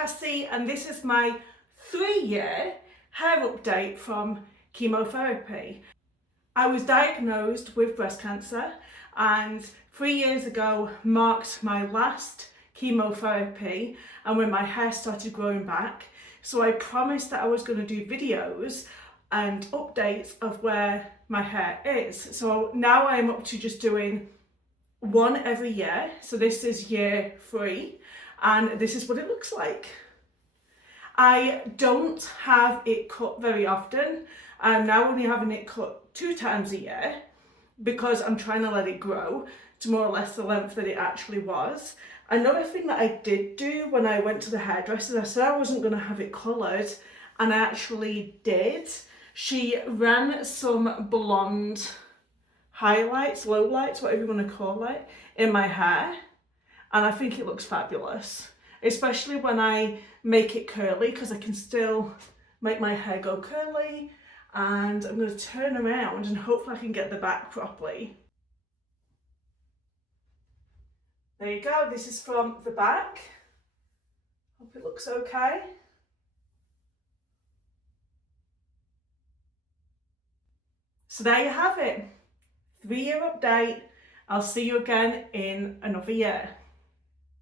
Cassie and this is my 3-year hair update from chemotherapy. I was diagnosed with breast cancer and 3 years ago marked my last chemotherapy and when my hair started growing back. So I promised that I was going to do videos and updates of where my hair is. So now I'm up to just doing one every year. So this is year 3 and this is what it looks like. I don't have it cut very often. I'm now only having it cut 2 times a year because I'm trying to let it grow to more or less the length that it actually was. Another thing that I did do when I went to the hairdresser, I said I wasn't going to have it coloured and I actually did. She ran some blonde highlights, lowlights, whatever you want to call it, in my hair and I think it looks fabulous. Especially when I make it curly, because I can still make my hair go curly. And I'm going to turn around and hopefully I can get the back properly. There you go, this is from the back. Hope it looks okay. So there you have it. 3-year update. I'll see you again in another year.